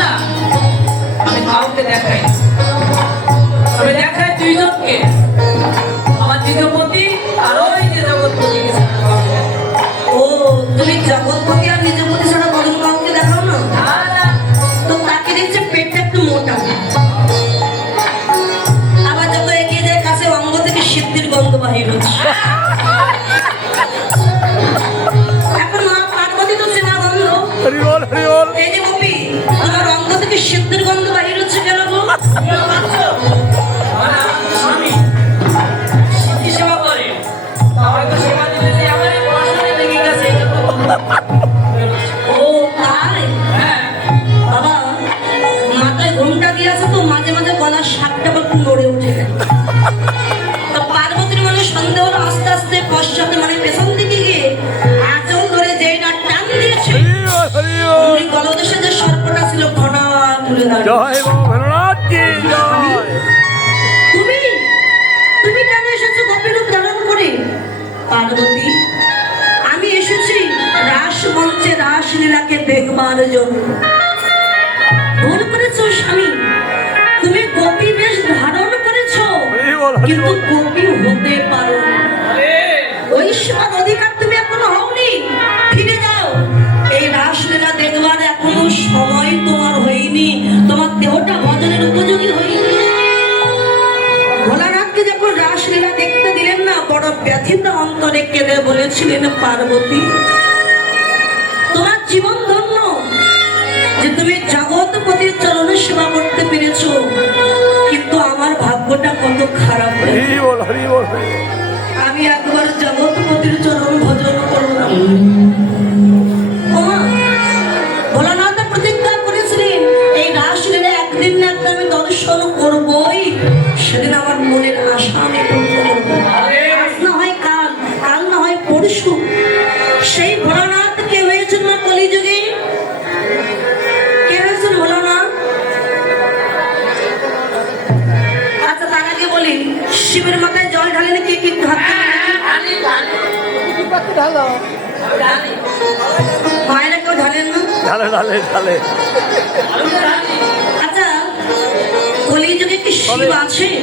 না। আমি দেখাই দুইজনকে। এই যে তোমার অঙ্গ থেকে সিদ্ধির গন্ধ বাহির হচ্ছে কেন গো? হ্যাঁ। বাবা মাথায় ঘুমটা দিয়ে আছে তো মাঝে মাঝে গলার শাকটা একটু নড়ে উঠে জয় বাবা কি জয়। তুমি তুমি কেন এসেছ গোপীরূপ ধারণ করে? পার্বতী আমি এসেছি রাস মঞ্চে রাস লীলাকে দেখবার জন্য। ভুল করেছ স্বামী। তুমি গোপী বেশ ধারণ করেছ। কিন্তু গোপী হতে ভোলানাথকে যখন রাসলীলা দেখতে দিলেন না বড় ব্যথিত অন্তরে কেঁদে বলেছিলেন পার্বতী তোমার জীবন ধন্য যে তুমি জগৎপতির চরণে সেবা করতে পেরেছ। কিন্তু আমার ভাগ্যটা কত খারাপ। আমি একবার জগৎপতির চরণ ভজন করলাম ভোলানাথ প্রতিজ্ঞা করেছিলেন এই রাসলীলা একদিন না একদিন আমি দর্শন সেদিন আমার মনের আশা আমি না হয় কাল কাল না হয় সেই কে না কলিযুগে? আচ্ছা বলি, শিবের মাথায় জল ঢালেন কে কি কেউ ঢালেন না? ঢালে ঢালে ঢালে।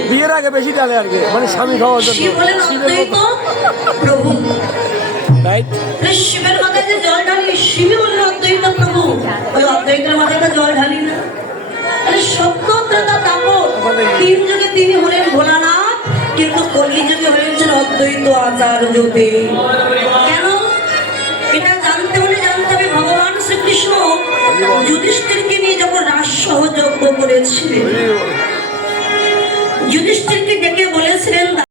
বিয়ের আগে বেশি ঢালে আর কি মানে স্বামী খাওয়ার জন্য। শিবের অদ্বৈত মতো। প্রভু। রাইট শিবের মাথায় যে জল ঢালি শিবই অদ্বৈত প্রভু। ওই অদ্বৈতের মাথায় তো জল ঢালি না। তাহলে সত্য ত্রেতা তাপর তিন যুগে তিনি হলেন ভোলানাথ কিন্তু কলিযুগে হয়েছেন অদ্বৈত আচার্য দেব কেন? এটা জানতে হলে জানতে হবে ভগবান শ্রীকৃষ্ণ যুধিষ্ঠিরকে নিয়ে যখন রাস সহযোগ্য করেছিলেন। যুধিষ্ঠিরকে ডেকে বলেছিলেন